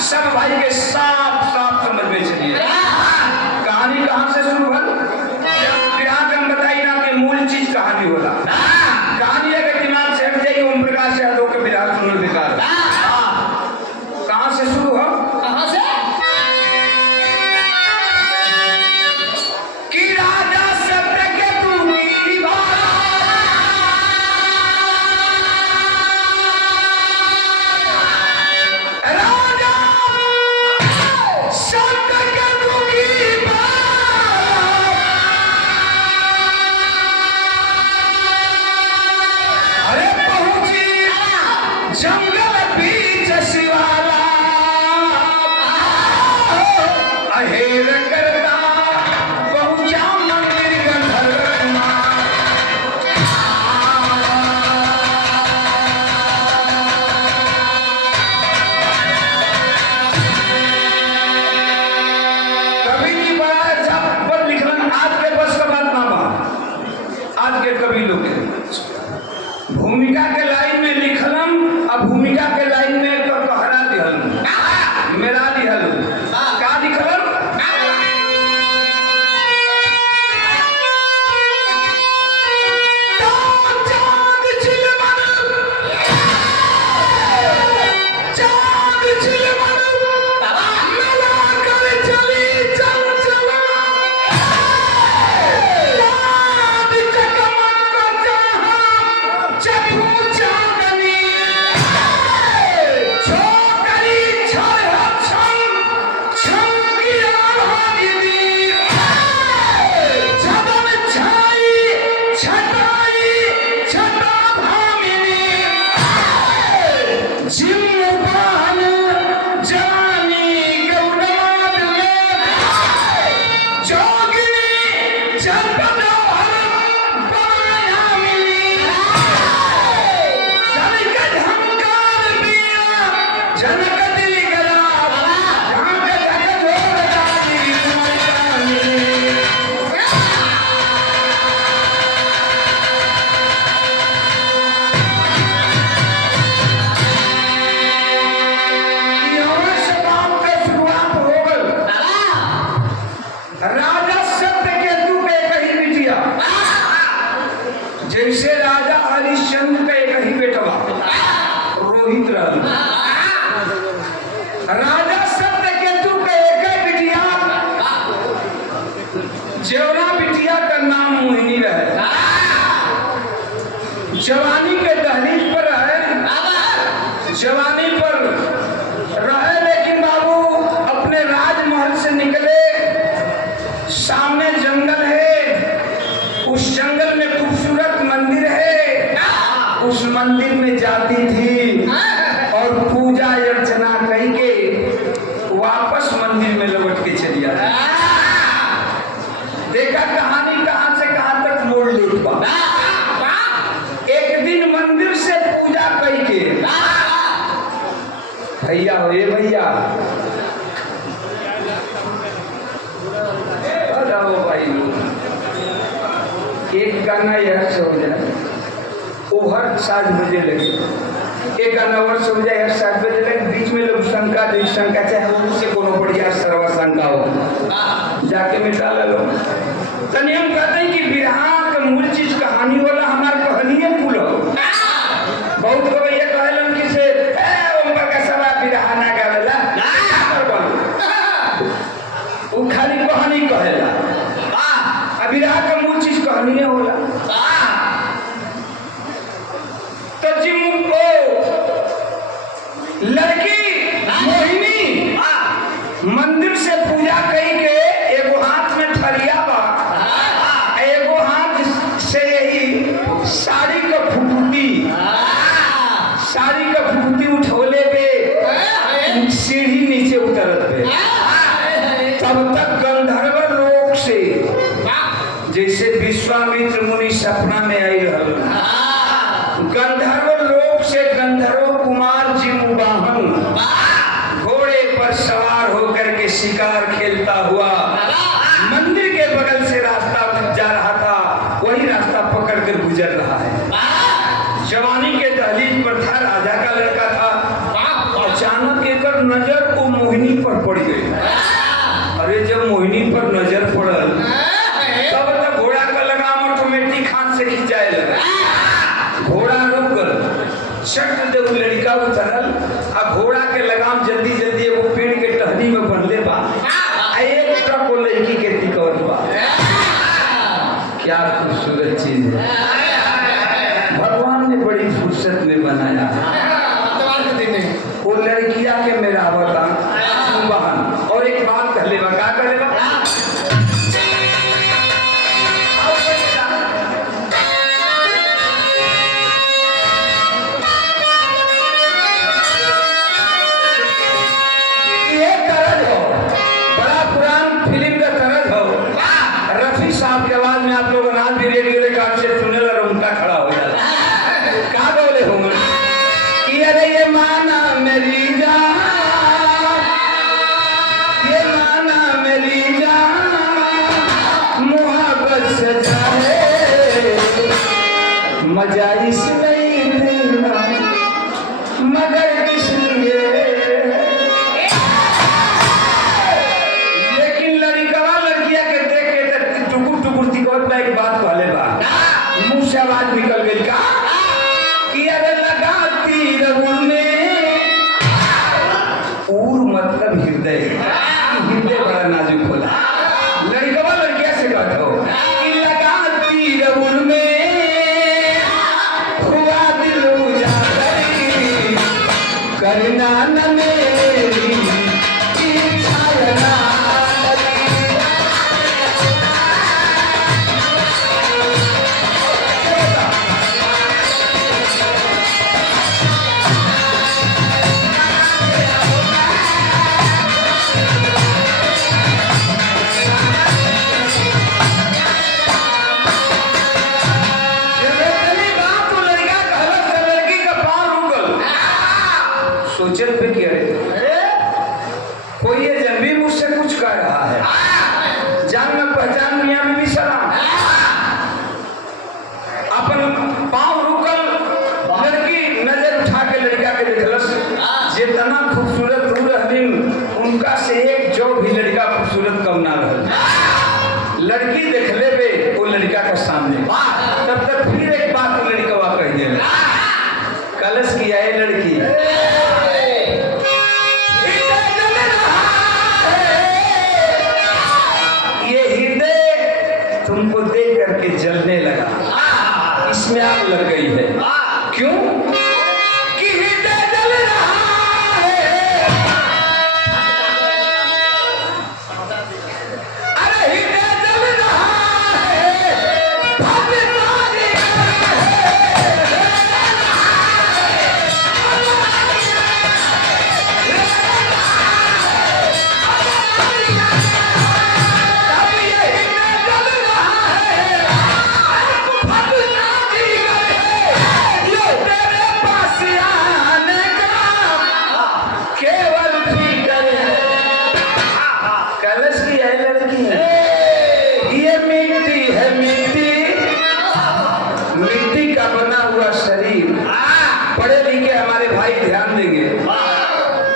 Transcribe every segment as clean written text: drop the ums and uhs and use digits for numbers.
सब भाई के साफ साफ समझ में चलिए। कहानी कहाँ से शुरू है? जब हम बताई ना कि मूल चीज कहानी होला। कहानी अगर दिमाग से हट जाएगी ओम प्रकाश यादव के विराट सुनल बेकार। कहाँ से शुरू हो? कहाँ से? कि राजा सत्यकेतु की राजा सत्यकेतु की अरे पहुंची जंगल बीच शिवाला अहेर करता पहुंचा मंदिर गंधर्वमा। कवि जी बड़ा अच्छा पद लिखलन। आज के बस का बात ना बा। आज के कवि लोग के भूमिका के लाइन में लिखलन अब भूमिका के लाइन में तो कहरा दिहल मेरा दिहल का लिखलन। चांद चिलमन मिला कर चली चंचला चांद चकमक जहां चकू चांदनी छोकरी छल छम छमकिया भागीनी छदन छाई छटाई छटा भामिनी जिम्मुबान जानी गौरवाद में जोगिनी जपदोहर बनायामिनी जनक झंकार पिया जनक दिल गला झांक झक झोर डाली मस्तानी। यहाँ से बात का शुरुआत हो गई। राजा सत्यकेतु के कही बिटिया जैसे राजा हरिश्चंद्र के कही बेटवा रोहित रहल। राजा सत्यकेतु के एक बिटिया जेवना बिटिया का नाम मोहिनी रहे। जवानी के दहलीज पर है जवानी पर रहे लेकिन बाबू अपने राजमहल से निकले सामने जंगल है उस जंगल में खूबसूरत मंदिर है उस मंदिर में जाती थी और पूजा अर्चना करके वापस मंदिर में लौट के चली आती। देखा कहानी कहां से कहां तक मोड़ लेत बा। एक दिन मंदिर से पूजा करके भैया हो ये भैया जाओ भाई एक गाना यह से हो जाए वो हर 7 बजे लगे। एक गाना और से हो जाए हर 7 बजे लगे। बीच में लोग शंका जो शंका चाहे उससे कोनो बढ़िया सर्व शंका हो जाके मिटा लो। तनी हम कहते हैं कि बिरहा का मूल चीज कहानी वाला हमारे कहानी है कुल हो। बहुत लोग ये कहलन कि से ओम्बर का सवा बिरहा ना गावेला वो खाली कहानी कहेला। बिरहा का मूल चीज कहानी है होला। तो जिम को लड़की मोहिनी मंदिर से पूजा कई के एगो हाथ में थरिया बा एगो हाथ से यही साड़ी का फुफुती उठोले पे सीढ़ी नीचे उतरत पे तब तक गंधर्व लोक से जैसे विश्वामित्र मुनि सपना में आई रहल। गंधर्व लोक से गंधर्व कुमार जिम्मुबाहन घोड़े पर सवार होकर के शिकार खेलता हुआ मंदिर के बगल से रास्ता जा रहा था वही रास्ता पकड़ कर गुजर रहा है। जवानी के दहलीज पर था, राजा का लड़का था। अचानक एक नजर क्या खूबसूरत चीज है, भगवान ने बड़ी फुर्सत में बनाया। वो लड़किया के मेरा अवतार बहन। और एक बात कर लेवा, क्या कर लेवा, ये तरज हो, बड़ा पुरान फिल्म का तरज हो। रफी साहब के आवाज में आप लोग अनाज भी रेडियो कार्ड से सुने ला, उनका खड़ा हो जाता। क्या बोले होंगे कि अरे ये माना मेरी जान, ये माना मेरी जान, मोहब्बत सजा है, मजा इसमें ही देना, मगर किसलिए। लेकिन लड़का लड़किया के देख के टुकुर टुकुर तिकोत में एक बात कहले बा, मुंह से आवाज निकल गई का कि अरे लगाती रबुल में, उर मतलब हृदय, हृदय बड़ा नाजुक होला। लड़कवा लड़किया से कहत हो कि लगाती रबुल में हुआ दिल उजागर, करना न मेरी इच्छा ना। सोचल पे क्या है, कोई ये जब भी मुझसे कुछ कह रहा है, जान में पहचान मियां भी सलाम, अपन पांव रुकल, लड़की नजर उठा के लड़का के देखलस, जितना खूबसूरत रू रहलीन उनका से एक जो भी लड़का खूबसूरत कम ना रहल। लड़की देखले पे वो लड़का के सामने, तब तक फिर एक बात लड़का कह दिया, कलश की आए लड़की, ये हृदय तुमको देख करके जलने लगा, इसमें आग लग गई है। क्यों कि हृदय जल रहा है, अरे हृदय जल रहा है, भव्य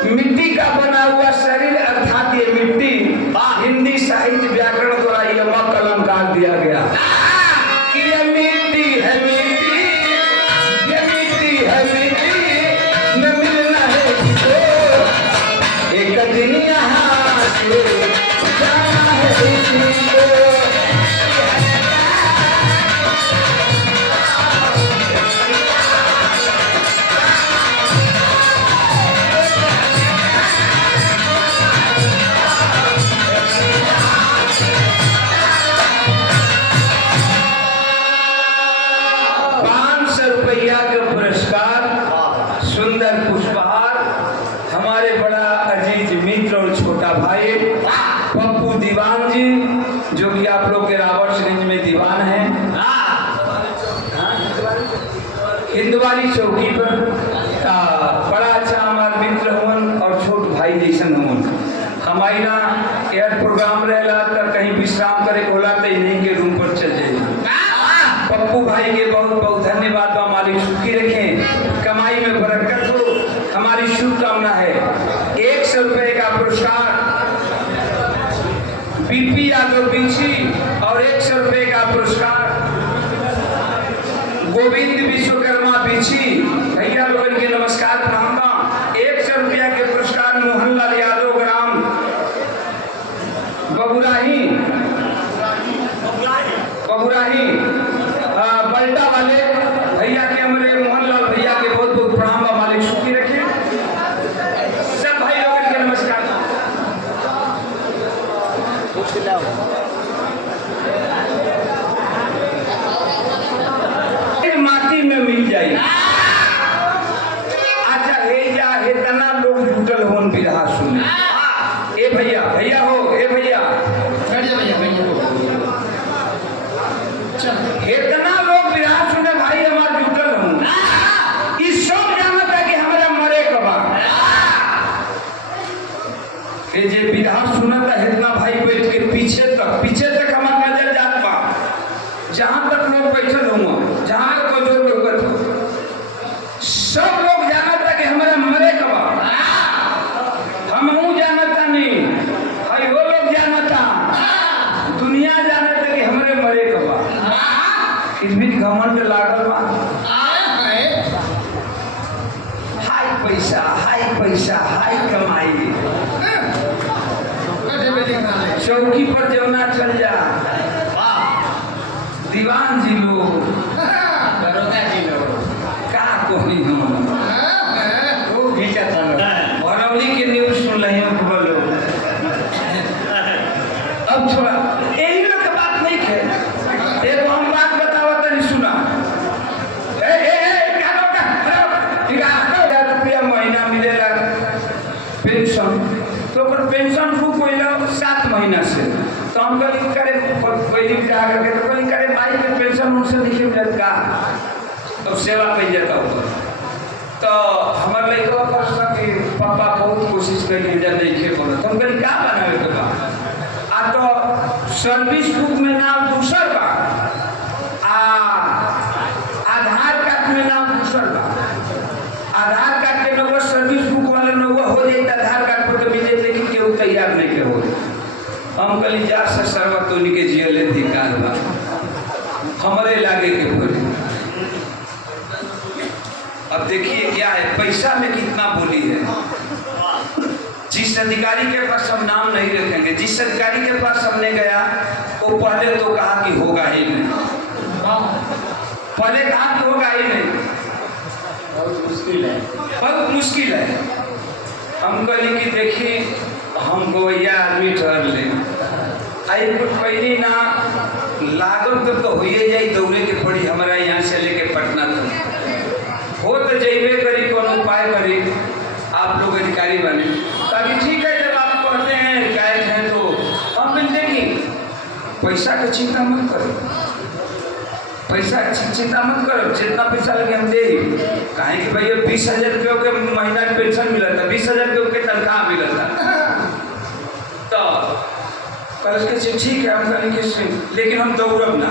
मिट्टी का बना हुआ शरीर अर्थात ये मिट्टी हिंदी साहित्य व्याकरण द्वारा यमक कलम काट दिया गया कि ये मिट्टी है मिट्टी, ये मिट्टी है मिट्टी में मिलना है किसको, एक दिन यहाँ से जाना है किसी को। सुंदर पुष्पहार हमारे बड़ा अजीज मित्र और छोटा भाई पप्पू दीवान जी, जो कि आप लोग के रावण सीरीज में दीवान हैं, हिंदवारी चौकी पर बड़ा अच्छा हमारा मित्र हुन और छोट भाई जैसन हुन। हमारी ना एयर प्रोग्राम रहेला तो कहीं विश्राम करे बोला तो इन्हीं के रूम पर चल जाए। पप्पू भाई के बहुत बहुत धन्यवाद, मालिक सुखी रखें, कमाई में बरकत हो, हमारी शुभकामना है। 100 रुपए का पुरस्कार बीपी यादव बीछी और 100 रुपए का पुरस्कार गोविंद विश्वकर्मा बीछी भैया लोगों के नमस्कार प्रणाम। 100 रुपया के पुरस्कार मोहनलाल यादव ग्राम बबुराही ये जे विधा सुनता है इतना भाई बैठ के पीछे तक हमार नजर जात बा, जहां तक लोग बैठल हुआ, जहां तक जो लोग हो, सब लोग जानता कि हमारा मरे कबा, हम जानता नहीं भाई, वो लोग जानता, दुनिया जानता कि हमारे मरे कबा। इस बीच घमंड लागल बा, हाय कमाई, चौकी पर जौना चल जा, दीवान जी लोग, दरोगा जी लोग, का कोई हम वो भी भरौली के न्यूज सुन रहे हैं बोलो। अब थोड़ा यही लोग की बात नहीं है, एक हम बात बताओ तो नहीं सुना, रुपया महीना मिलेगा पेंशन, तो पेंशन रुक गई 7 महीना से, तो हम कहीं करे कोई दिन जा करके तो कहीं करे भाई के पेंशन उनसे नहीं मिलत का, तो सेवा कर जाता होगा। तो हमारे लड़का पर कि पापा बहुत कोशिश कर नहीं खे बोला, तो हम कहीं क्या बनावे के बा, आ तो सर्विस बुक में नाम दूसर बा, आधार कार्ड में नाम दूसर बा, आधार कार्ड के नंबर सर्विस बुक वाले नंबर हो जाए, आधार कार्ड पर तो मिले, लेकिन केहू तैयार नहीं के हो। हम कली जा से सर्वत उनके जियले धिकार बा, हमारे लागे के बोले। अब देखिए क्या है, पैसा में कितना बोली है। जिस अधिकारी के पास हम नाम नहीं रखेंगे, जिस अधिकारी के पास हमने गया, वो पहले तो कहा कि होगा ही नहीं, पहले कहा कि होगा ही नहीं, बहुत मुश्किल है। हम कहली कि देखिए हमको यह आदमी ठहर ले, आई कुछ पहली ना लागत तो हो जाए, दौड़े के पड़ी हमारा यहाँ से लेके पटना तक, हो तो जैबे करी, कौन उपाय करी, आप लोग अधिकारी बने, ताकि ठीक है जब आप पढ़ते हैं गायक हैं तो हम मिलते कि पैसा की चिंता मत करो, पैसा की चिंता मत करो, जितना पैसा लगे हम दे ही, कहें कि भैया 20,000 रुपये के महीना पेंशन मिला था, 20,000 रुपये के तनख्वाह मिला था, तो कल के ठीक है हम करेंगे, लेकिन हम दौड़ब ना,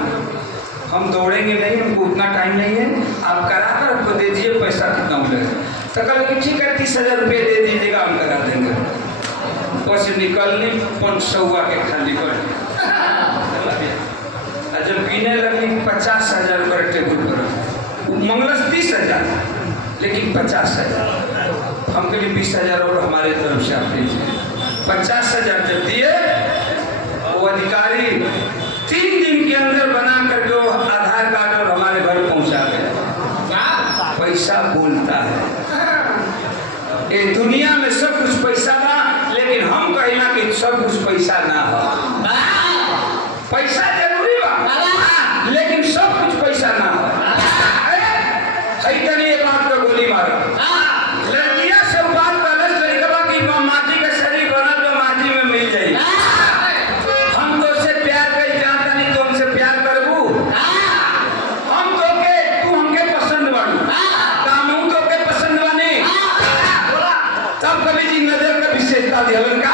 हम दौड़ेंगे नहीं, हमको उतना टाइम नहीं है, आप करा कर हमको दे दीजिए, पैसा कितना मिलेगा, तो कल कि ठीक है 30,000 रुपये दे दीजिएगा, हम करा देंगे। बस निकलनी 500 के खाली कर, जब पीने लगी 50,000 रुपये टेबल पर, मंगलस 30,000, लेकिन 50,000, हम के लिए 20,000 और हमारे तरफ से आप दीजिए। 50,000 जब दिए, वो अधिकारी 3 दिन के अंदर बना करके आधार कार्ड और हमारे घर पहुंचा गया। पैसा बोलता है, ये दुनिया में सब कुछ पैसा ना, लेकिन हम कहना कि सब कुछ पैसा ना हो, पैसा जरूरी बा, लेकिन सब कुछ पैसा ना हो। ये बात को गोली मारो, लड़कियां सब बात बलस लड़का की माटी का शरीर बना तो माटी में मिल जाएगी। हम तो से प्यार कर जाता नहीं, तो हमसे प्यार करबू, हम तो के तू हमके पसंद बानी, काम तो के पसंद बानी, तब कभी जी नजर का विशेषता दिहलन का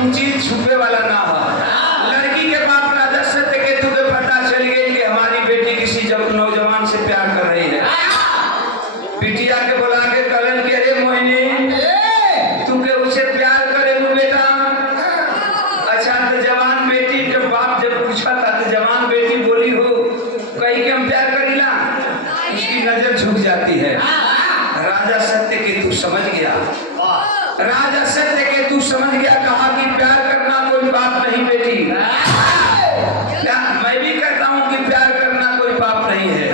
कुछ छुपे वाला ना हो। लड़की के बाप राजा सत्यकेतु के पता चल गई कि हमारी बेटी किसी नौजवान से प्यार कर रही है। बिटिया के बुला के कलन के, अरे मोहिनी तू के उसे प्यार करे तू बेटा? अच्छा तो जवान बेटी के बाप जब पूछा था तो जवान बेटी बोली हो कहीं के हम प्यार करीला, उसकी नजर झुक जाती है। राजा सत्यकेतु समझ गया, राजा सत्यकेतु समझ गया, कहा कि प्यार करना कोई पाप नहीं बेटी। मैं भी कहता हूँ कि प्यार करना कोई पाप नहीं है।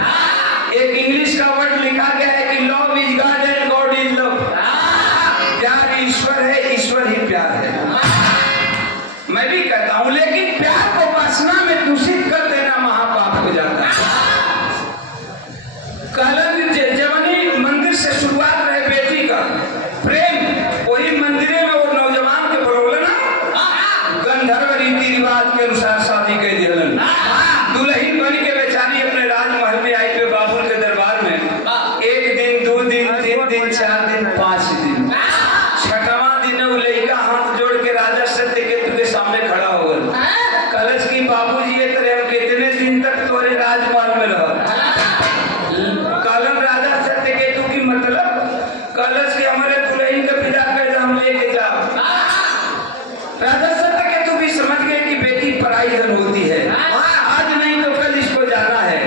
एक इंग्लिश का वर्ड लिखा गया है कि love is God and God is love. प्यार ईश्वर है, ईश्वर ही प्यार है। मैं भी कहता हूँ, लेकिन प्यार को वासना में दूषित कर देना महापाप हो जाता है। कलन जवनी मंदिर से शुरुआत रहे बेटी का प्रेम, वही मंदिरे में वो नौजवान के प्रॉब्लम गंधर्व रीति रिवाज के अनुसार शादी कर दिलन। दुल्हन बन के बेचारी अपने राजमहल में आई पे बाबुल के दरबार में 1 दिन 2 दिन 3 दिन 4 दिन 5 दिन, छठवां दिन वो लड़का हाथ जोड़ के राजा सत्यकेतु के सामने खड़ा हो गया। कलश की बाबूजी ये तरह हम कितने दिन तक तोरे राजमहल में रह? कलन राजा सत्यकेतु की मतलब कलश के हमारे दुल्हन का विदा कर दे, हम लेके जाओ। राजा सत्यकेतु भी समझ गए कि बेटी पराई धन होती है, आज नहीं तो कल इसको जाना है।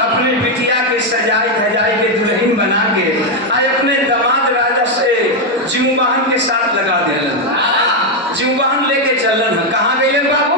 अपने बिटिया के सजाई धजाई के दुल्हन बना के आज अपने दामाद राजा से जीववाहन के साथ लगा देलन। जीववाहन लेके चलन। कहाँ गए बाबू?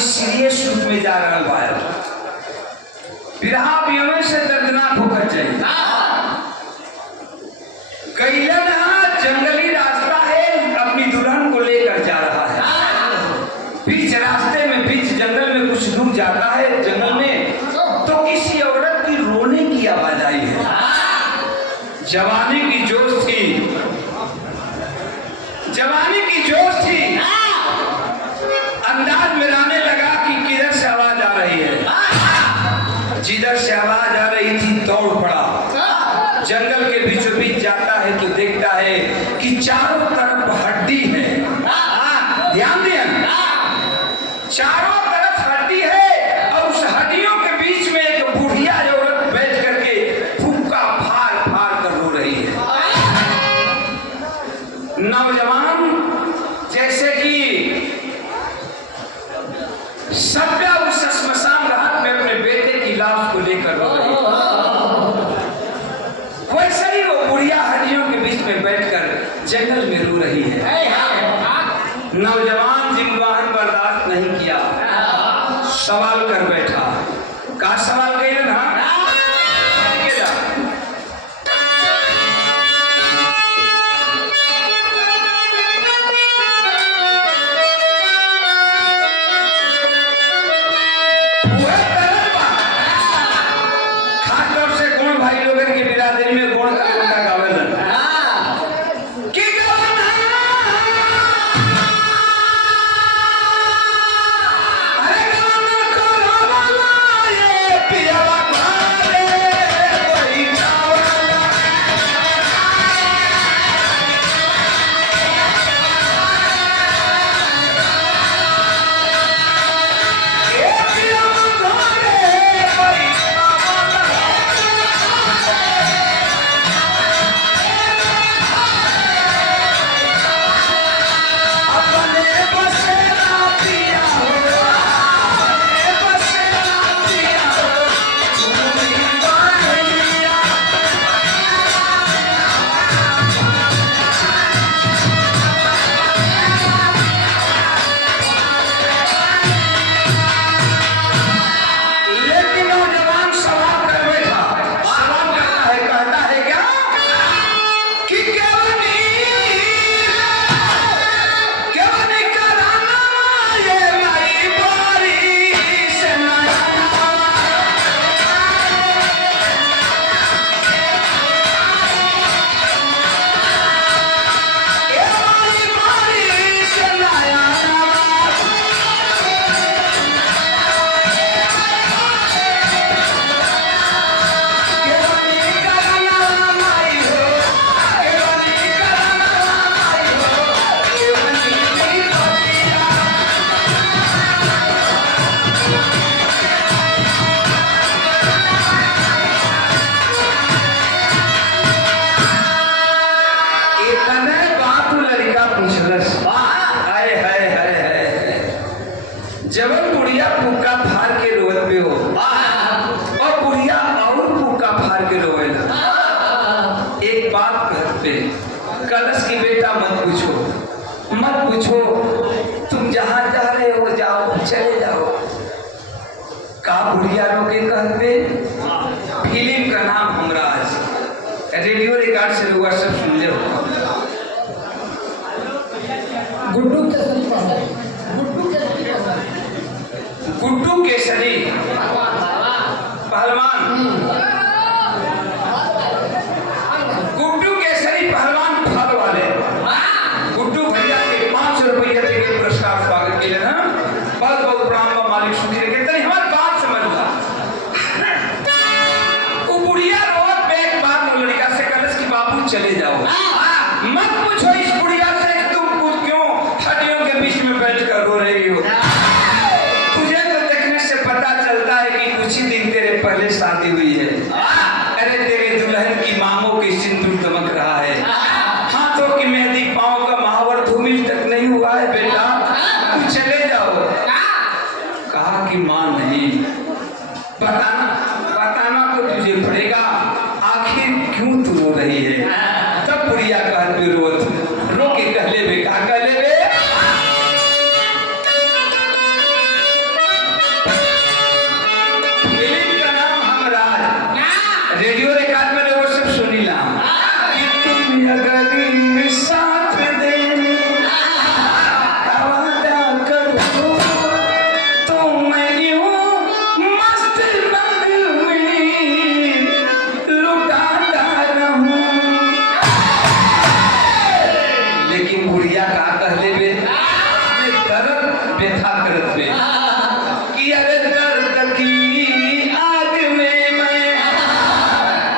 सीरियस रूप में जा रहा है। विरहा अभियम से दर्दनाक होकर चाहिए। कैलन जंगली रास्ता है, अपनी दुल्हन को लेकर जा रहा है। बीच रास्ते में बीच जंगल में कुछ दूर जाता है, जंगल में तो किसी औरत की रोने की आवाज आई है। जवानी की जोश थी, जवानी की जोश थी। अंदाज में लाने लगा कि किधर से आवाज आ रही है। जिधर से आवाज आ रही थी दौड़ पड़ा। जंगल के बीचों बीच जाता है तो देखता है कि चारों तरफ हड्डी है। ध्यान दिया, चारों तरफ हड्डी है और उस हड्डियों के बीच में एक बुढ़िया औरत बैठ करके फूका फाड़ फाड़ कर रो रही है। नौजवान जैसे कि सभ्या उस श्मशान घाट में अपने बेटे की लाश को लेकर रो रही है, वैसे ही वो बुढ़िया हड्डियों के बीच में बैठकर जंगल में रो रही है। नौजवान जिम्मेवार बर्दाश्त नहीं किया, सवाल कर बैठा। का सवाल कहिए ना? खासतौर से गुण भाई लोगन के बिरादरी में गुण का गावेलन अरे गाना को वाला ये पिया गुड्डू केसरी पहले गुड्डू केसरी पहले गुड्डू केसरी पहलवान गुड्डू केसरी पहलवान फल वाले गुड्डू भैया के 500 रुपया दे के पुरस्कार स्वागत के लिए बहुत बहुत प्रणाम मालिक सुखी रखे तनी हमार बात समझ ला वो बुढ़िया रोड पे एक बार वो लड़का से कलश की बाबू चले जाओ मत पूछो इस बुढ़िया से कि तुम क्यों हड्डियों के बीच में बैठकर रो रही हो तुझे तो देखने से पता चलता है कि कुछ ही दिन तेरे पहले शादी हुई है अरे तेरे दुल्हन की मांगों के सिंदूर दमक रहा है हाथों की मेहंदी पांव का महावर धूमिल तक नहीं हुआ है बेटा तू चले जाओ कहा कि मां नहीं बताना तो तुझे पड़ेगा आखिर क्यों तू रो रही है तब बुढ़िया कहते रो के कहले बे का कहले बे फिल्म का नाम हमराज रेडियो रिकॉर्ड में वो सब सुनी ला कि तुम अगर साथ देने वादा करो तो मैं यूं मस्त रंग में लुटाता रहूं लेकिन बुढ़िया का कहले बे दर्द व्यथा करत बे कि अरे दर्द की आग में मैं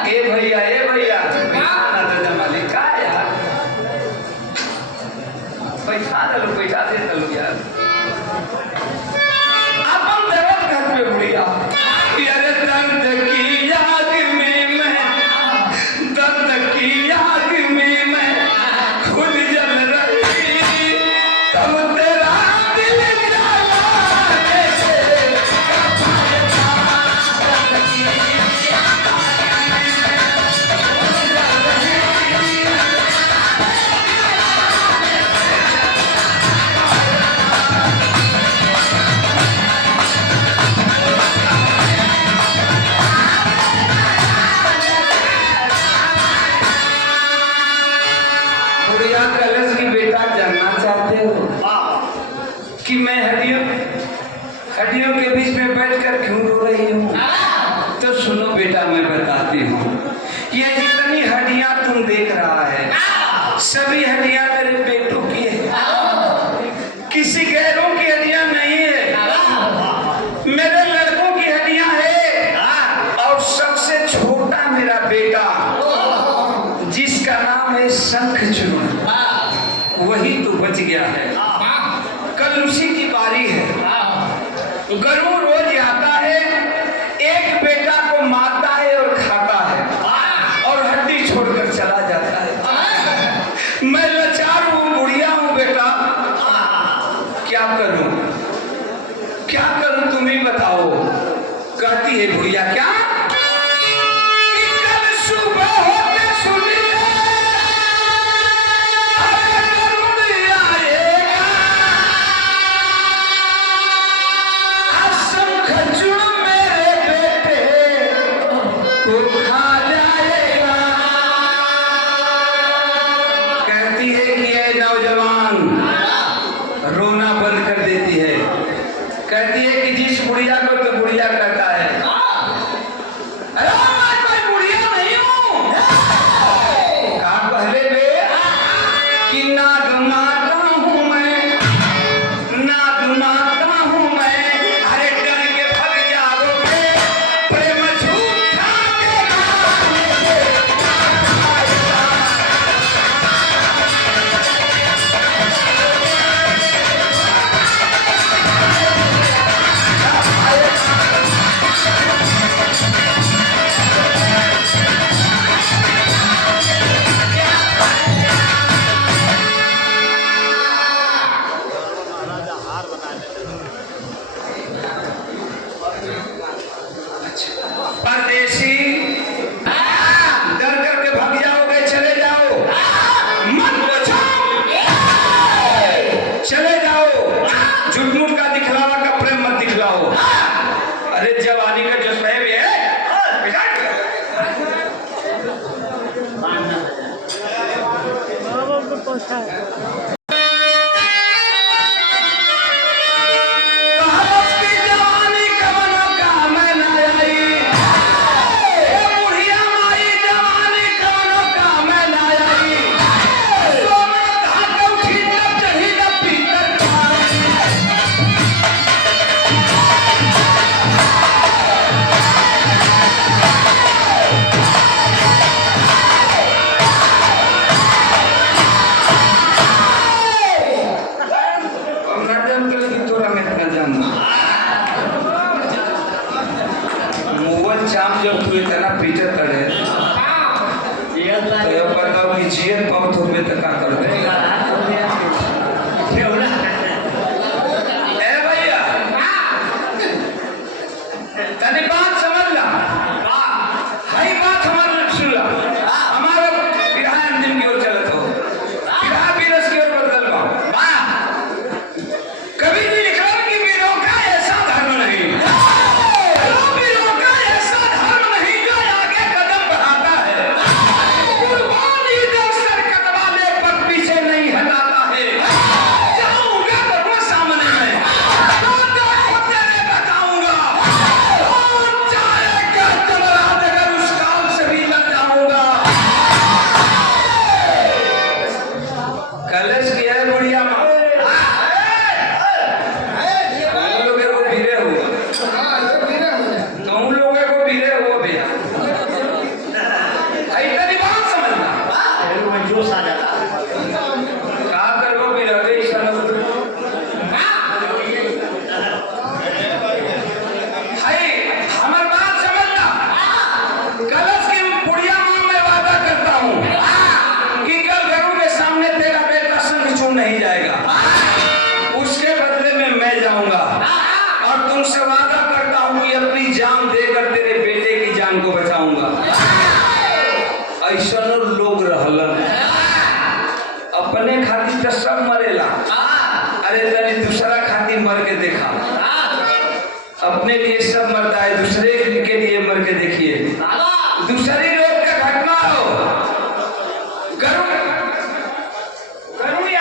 ए भैया ना दादा मालिक का यार पैसा दे दलो यार अपन दर्द घर पे बुढ़िया कि अरे दर्द की आग में मैं खुद जल रही तब तेरा दिल जला कैसे बुढ़िया कलश की बेटा जानना चाहते हो कि मैं हड्डियों के बीच में बैठकर क्यों रो रही हूँ तो सुनो बेटा मैं बताती हूँ ये जितनी हड्डियां तुम देख रहा है सभी हड्डियां मेरे बेटों की है किसी गैरों की हड्डियां नहीं है मेरे लड़कों की हड्डियां है और सबसे छोटा मेरा बेटा जिसका नाम है शंखचूड़ वही तो बच गया है कल उसी की बारी है गरुड़ रोज आता है एक बेटा को मारता है और खाता है और हड्डी छोड़कर चला जाता है मैं लाचार हूँ बुढ़िया हूँ बेटा क्या करूं तुम ही बताओ कहती है बुढ़िया क्या कि कल सुबह होते सुनी कहती है कि ये नौजवान रोना बंद कर दे है बुढ़िया माँ तुम लोग को बीरे हो तुम लोग को बीरे हो भैया ऐसा नहीं बात समझना में जोश आ जाता का करो भी रहे सब हाय हमार बात समझना कलश की बुढ़िया माँ मैं वादा करता हूँ कि कल घरों के सामने तेरा बेटा संग छू नहीं जाएगा उसके बदले में मैं जाऊंगा और तुमसे वादा करता हूँ कि अपनी जान देकर तेरे बेटे की जान को बचाऊंगा ऐसा लोग रहलन अपने खातिर तो सब मरेला अरे तनी दूसरा खातिर मर के देखा अपने लिए सब मरता है दूसरे के लिए मर के देखिए दूसरी लोग का घटना हो गरुड़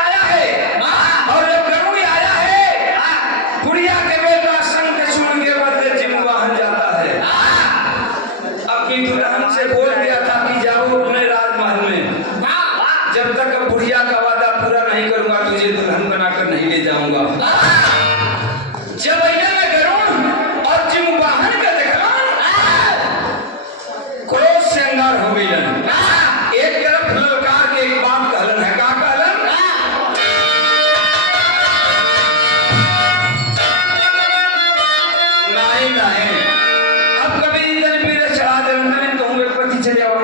आया है और जब गरुड़ आया है बुढ़िया के बेटा संग चूड़ के बदले जिम वाहन जाता है अपनी दुल्हन से बोल दिया था कि जाओ अपने राजमहल में जब तक बुढ़िया का वादा पूरा नहीं करूंगा तुझे दुल्हन बनाकर नहीं ले जाऊंगा जब अय्या ने गरुड़ और जिम वाहन का देखा क्रोध से अंगार हो गई एक तरफ ललकार के एक बात कहलन है का कहलन नहीं नहीं अब कभी इंद्र पीर चढ़ा दे मैं कहूँ एक पति चले जाओ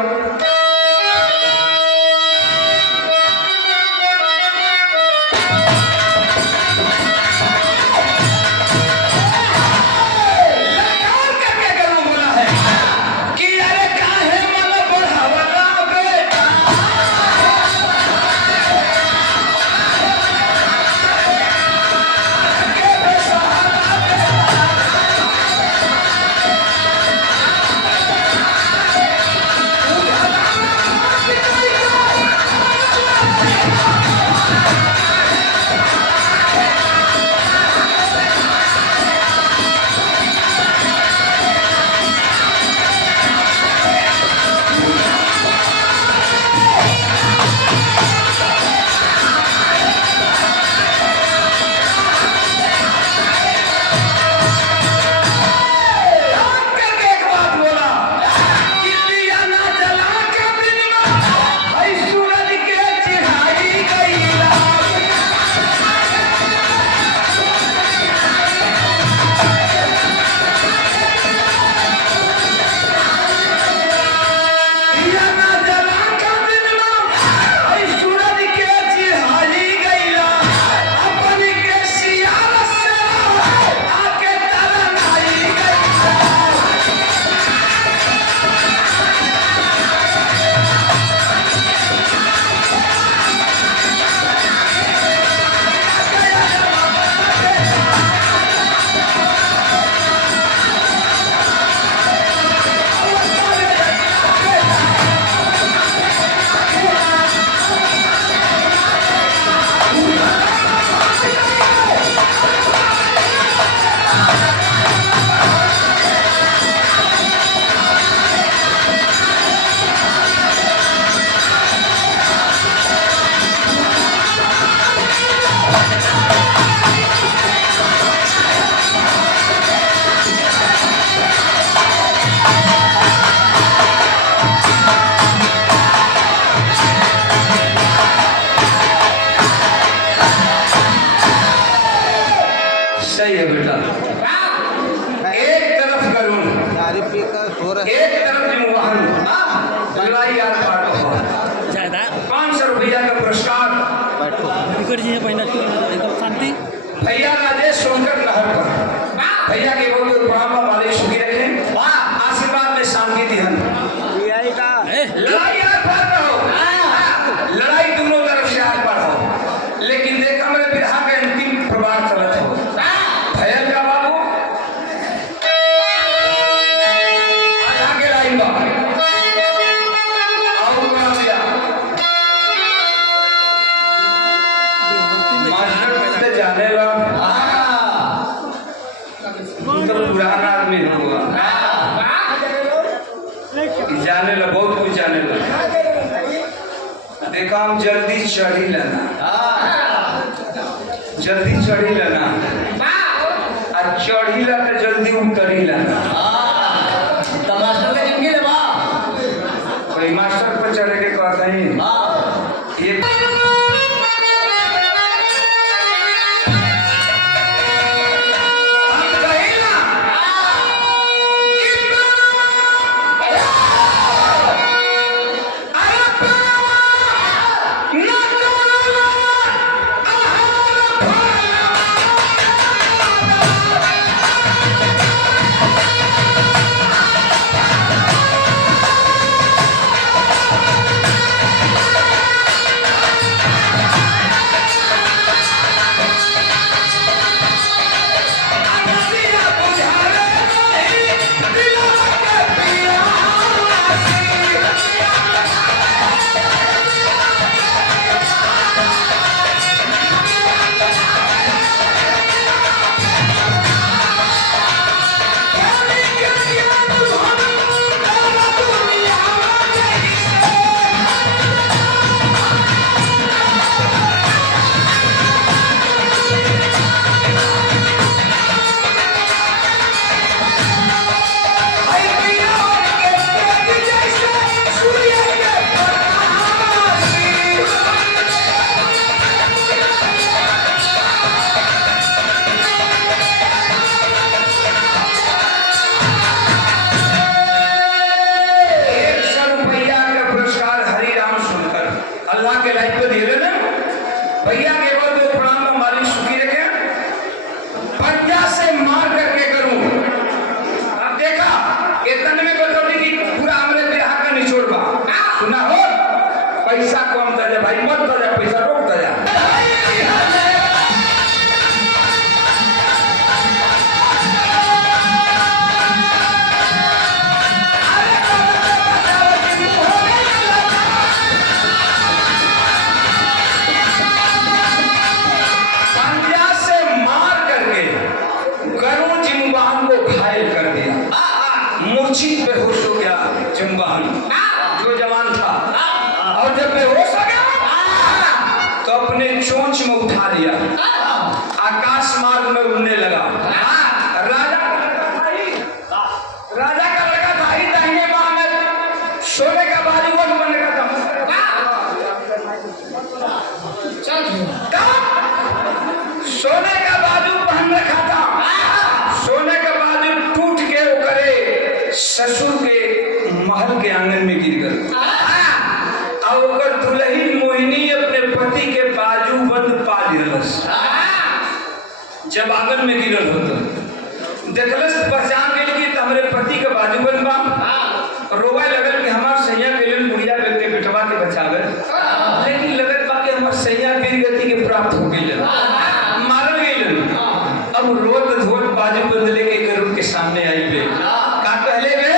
सही है बेटा एक तरफ गरुड़ एक तरफ जिमवाहन लड़ाई आर पार 500 रुपया का पुरस्कार शांति भैया राजेश सोनकर लहर पर भैया के बहुत ब्रह्मा वाले सुखी रखें आशीर्वाद में शांति दिहन लड़ाई आर पार रहो लड़ाई दोनों तरफ से आर पार हो लेकिन देखा मेरे बिरहा का अंतिम प्रभाव चलत हो भैया का बाबू आगे लाइन बाबू आओ भैया मास्टर पहले जाने ला तो पुराना आदमी होगा जाने ला बहुत कुछ जाने ला देखा हम जल्दी चढ़ ही लेना जल्दी चढ़ीला ना आ चढ़ीला तो जल्दी उतरीला ना। तो मास्टर का जिंदगी ले बा कोई मास्टर पर चढ़े के कहता ही ये अल्लाह के लाइफ को दिए ना भैया के बाद दो प्रणाम का मालिक सुखी रखे पंजा से मार करके करूं। अब देखा इतने में बतौली कि पूरा हमरे पे हाथ का निचोड़ बा सुना हो पैसा कम दे भाई मत दे पैसा रोक दे मूर्छित बेहोश हो गया जम्बान जो जवान था और जब बेहोश हो गया तो अपने चोंच में उठा लिया आकाश मार्ग में उड़ने लगा। राजा का लड़का दाई दाहिने बाह में सोने का बालीवुड बनने का था सोने का बाजू पहन रखा था सोने का बाजू टूट के करे ससुर के महल के आंगन में गिर गए और दुल्हन मोहिनी अपने पति के बाजू बंद पा दिलस जब आंगन में गिरल होता देखलस पहचान गई कि हमारे पति के बाजू बंद बा रोवा लगल कि हमार सैया के लिए बुढ़िया के बेटवा के बचावे लेकिन लगत बा कि हमार सैया वीर गति के प्राप्त हो गई मारल गई अब रोत धोत बाजू बंद लेके गरुड़ के सामने आई बे का पहले बे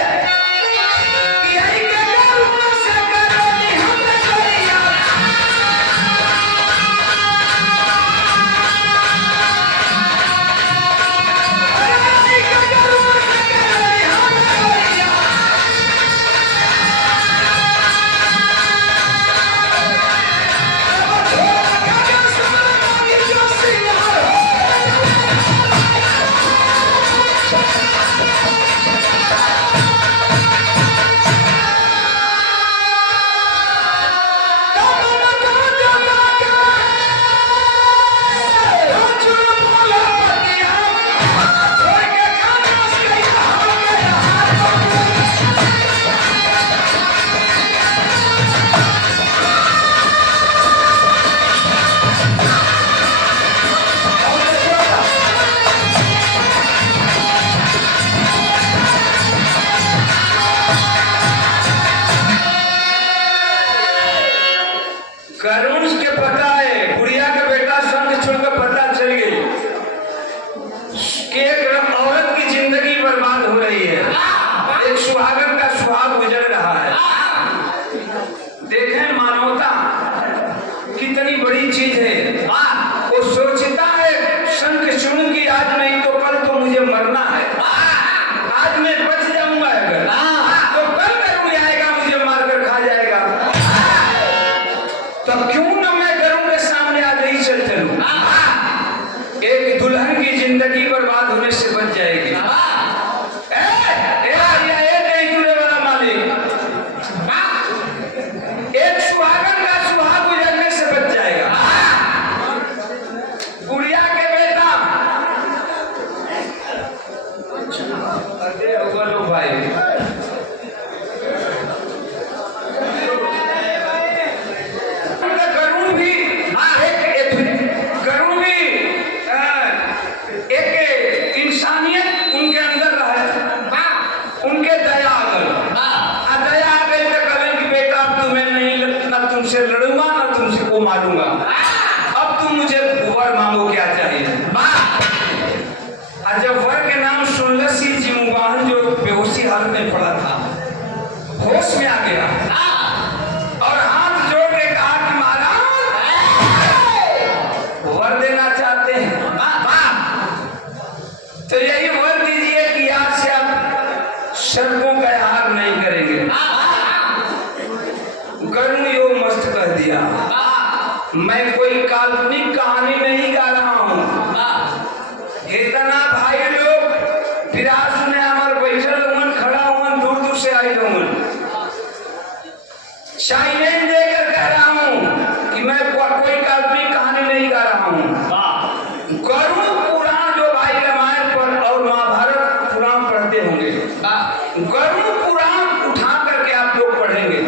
जिंदगी बर्बाद होने से बच जाएगी। नहीं जुड़े वाला मालिक, एक सुहागन का सुहाग गुजरने से बच जाएगा। गुड़िया के बेटा अरे बोलो भाई, इंसानियत उनके अंदर रहे, उनके दया आ गई तो कहें कि बेटा अब तुम्हें नहीं, ना तुमसे लड़ूंगा ना तुमसे को मारूंगा, अब तुम मुझे वर मांगो क्या चाहिए। और जब वर के नाम सुनले सी जिमुबाहन जो बेहोशी हालत में पड़ा था, होश में आ गया और हाथ जोड़ के कहा कि महाराज वर देना चाहते हैं तो यही वर दीजिए कि आज से आप सर्पों का आहार नहीं करेंगे। गरुण योग मस्त कह दिया, मैं कोई काल्पनिक कहानी नहीं गा रहा हूँ। इतना भाई लोग विराज में हमारे बैठल लोगन खड़ा हुआ, दूर दूर से आई लोगन चाइलेंज देकर कह रहा हूँ कि मैं कोई काल्पनिक कहानी नहीं गा रहा हूँ। गरुड़ पुराण जो भाई रामायण पर और महाभारत पुराण पढ़ते होंगे, गरुड़ पुराण उठा करके आप लोग पढ़ेंगे।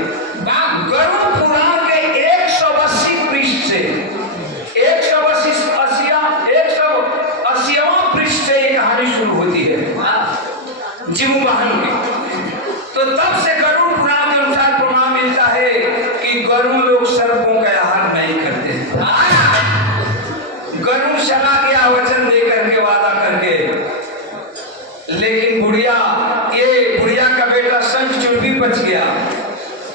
गरुड़ पुराण के 180 पृष्ठ से 180वां पृष्ठ से ये कहानी शुरू होती है जिमुबाहन की। तो तब से गरुड़ पुराण के अनुसार प्रमाण मिलता है कि गरुड़ लोग सर्पों का आहार नहीं करते। गरुड़ चला गया वचन दे करके, वादा करके, लेकिन बुढ़िया का बेटा शंखचूड़ भी बच गया।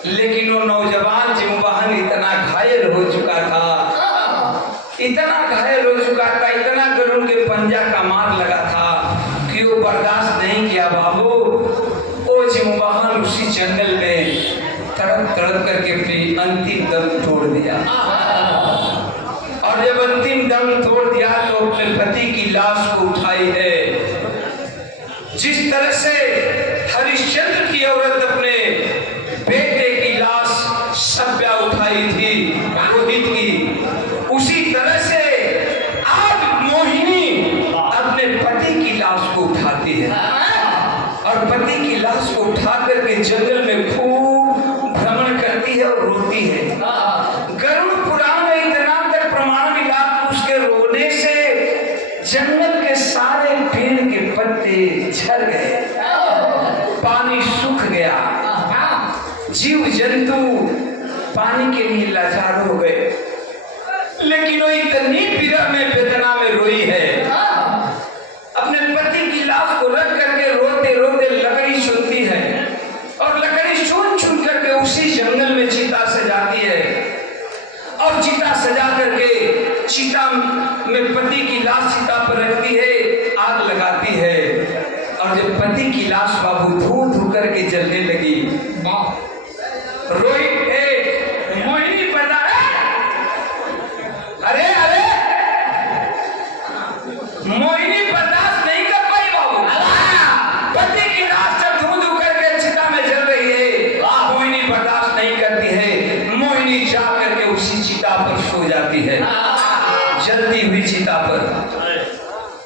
लेकिन वो नौजवान जिमुबाहन इतना घायल हो चुका था, इतना घायल हो चुका था, इतना गरुड़ के पंजा का मार लगा था कि वो बर्दाश्त नहीं किया। बाबू वो जिमुबाहन उसी जंगल में तड़प तड़प करके अपनी अंतिम दम तोड़ दिया। और जब अंतिम दम तोड़ दिया तो अपने पति की लाश को उठाई है। जिस तरह से हरिश्चंद्र की औरत अपने बेटे की लाश सभ्या उठाई थी रोहित की, उसी तरह से आज मोहिनी अपने पति की लाश को उठाती है और पति की लाश को उठा करके जंगल में खूब भ्रमण करती है और रोती है। गरुड़ पुराण में इतना तक प्रमाण मिला, उसके रोने से जंगल के सारे पेड़ के पत्ते झड़ गए, पानी सूख गया, जीव जंतु पानी के लिए लाचार हो गए। लेकिन वो इतनी पीड़ा में वेदना में रोई है, अपने पति की लाश को रख करके रोते रोते लकड़ी चुनती है और लकड़ी चुन चुन करके उसी जंगल में चिता सजाती है और चिता सजा करके चिता में पति की लाश चिता पर रखती है, आग लगाती है। और जब पति की लाश बाबू धू धू करके जलने लगी, रोई मोहिनी पता है, अरे मोहिनी बर्दाश्त नहीं कर पाई बाबू। पति की लाश जब धू धू करके चिता में जल रही है, मोहिनी बर्दाश्त नहीं करती है। मोहिनी जा करके उसी चिता पर सो जाती है, जलती हुई चिता पर।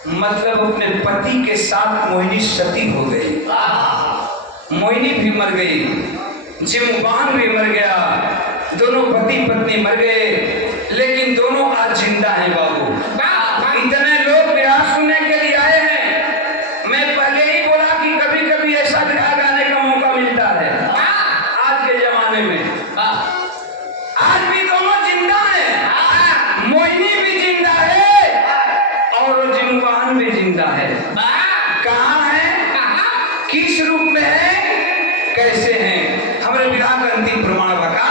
मतलब अपने पति के साथ मोहिनी सती हो गई, मोहिनी भी मर गई, जिमुबाहन भी मर गया, दोनों पति पत्नी मर गए, लेकिन दोनों आज जिंदा हैं बाबू। इतने लोग विराह सुनने के लिए आए हैं। मैं पहले ही बोला कि कभी कभी ऐसा विराह गाने का मौका मिलता है आज के जमाने में। आज भी दोनों जिंदा हैं, मोहिनी भी जिंदा है और जिमुबाहन भी जिंदा है। कहाँ है, किस रूप में है, कैसे हैं, हमारे विराह का अंतिम प्रमाण बका।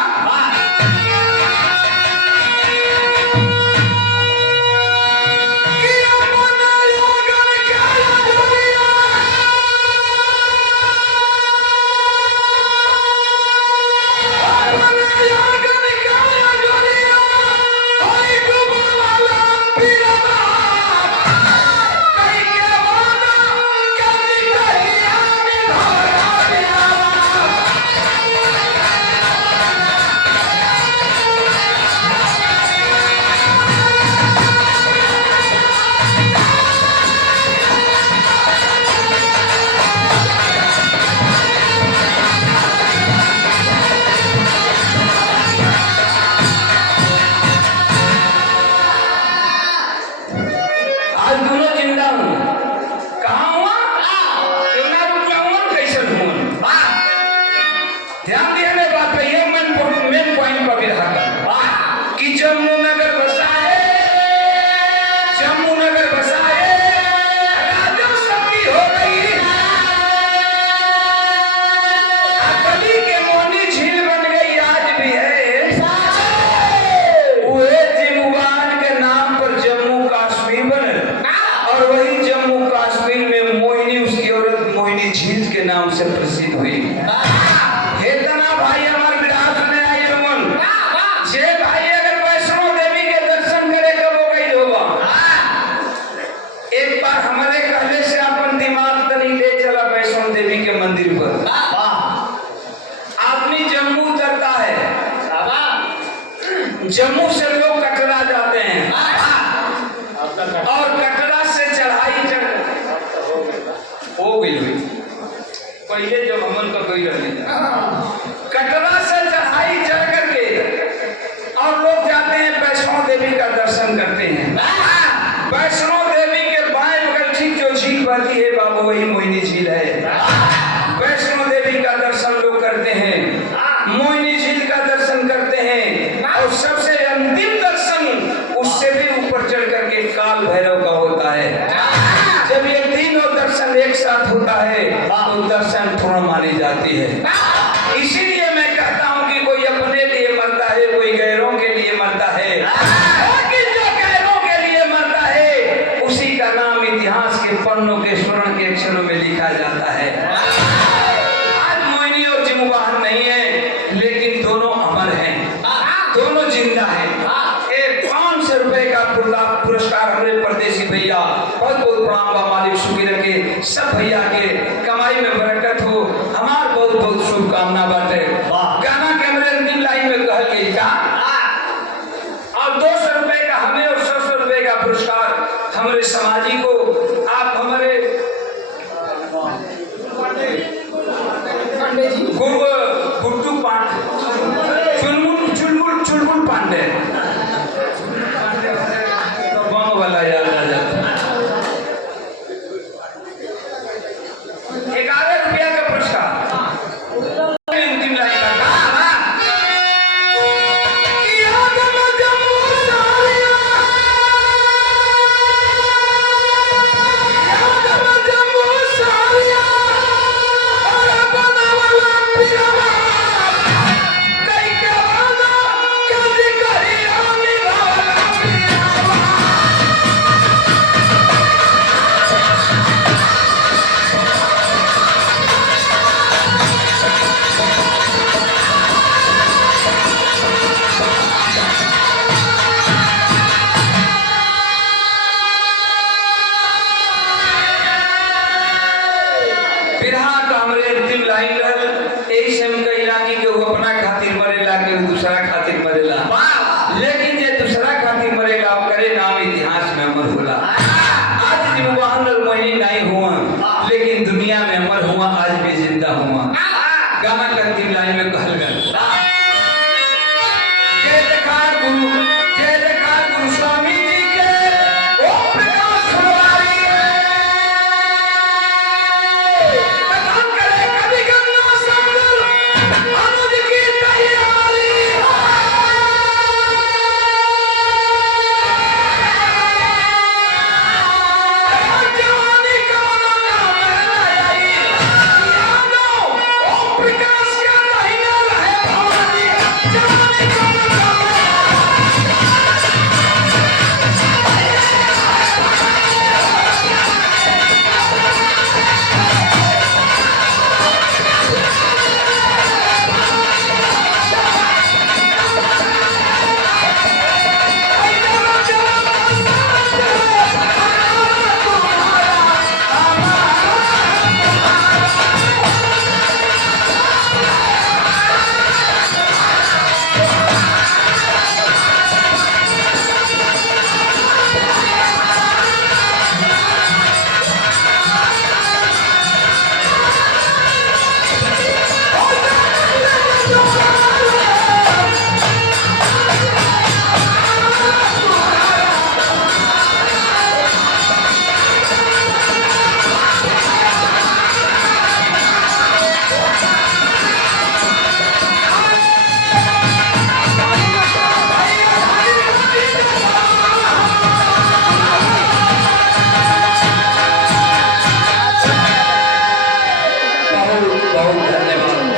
जम्मू से लोग कटरा जाते हैं और कटरा से चढ़ाई चढ़ हो गई हुई पहले जब हमन का गई रही कटरा से चढ़ाई चढ़ करके और लोग जाते हैं वैष्णो देवी का दर्शन करते हैं। वैष्णो देवी के बाएं बगल ठीक जो झील बहती है बाबू वही मोहिनी झील है। वैष्णो देवी का दर्शन लोग करते हैं, मोहिनी झील का दर्शन करते हैं और सबसे अंतिम दर्शन उससे भी ऊपर चढ़ करके काल भैरव का होता है। जब ये तीनों दर्शन एक साथ होता है तो दर्शन पूर्ण मानी जाती है। इसीलिए मैं कहता हूँ कि कोई अपने लिए मरता है, कोई गैरों के लिए मरता है, लेकिन जो गैरों के लिए मरता है उसी का नाम इतिहास के पन्नों के स्वर्ण के अक्षरों में लिखा जाता है। आज मोहिनी और जिमुवाहन नहीं है, लेकिन दोनों अमर हैं, दोनों जिंदा हैं। एक 500 रुपए का पुरस्कार हमारे परदेसी भैया बहुत बहुत प्रणाम बा मालिक सुखी रखे, सब भैया के कमाई में बरकत हो, हमार बहुत बहुत शुभकामना बाटे। गाना के हमारे अंतिम लाइन में कहल गई का और 200 रुपए का हमें और 100 रुपए का पुरस्कार हमारे समाजी को। आप हमारे गुड्डू चुलबुल पांडे वाला याद आ जाता 11 रुपया का पुरस्कार। अंतिम लाइन का दूसरा खातिर मरेला, लेकिन जे दूसरा खातिर मरेला करे नाम इतिहास में अमर होला। आज जिमुवाहन और मोहिनी नहीं हुआ, लेकिन दुनिया में अमर हुआ, आज भी जिंदा हुआ। गाना का अंतिम लाइन में कहल गया जय जयकार गुरु स्वामी जी के ओम प्रकाश मुरारी कथन करे कभी गंगा सागर अनुज की तैयारी जवानी का ओम प्रकाश का नहीं रहे भवानी जवानी का बहुत बहुत धन्यवाद।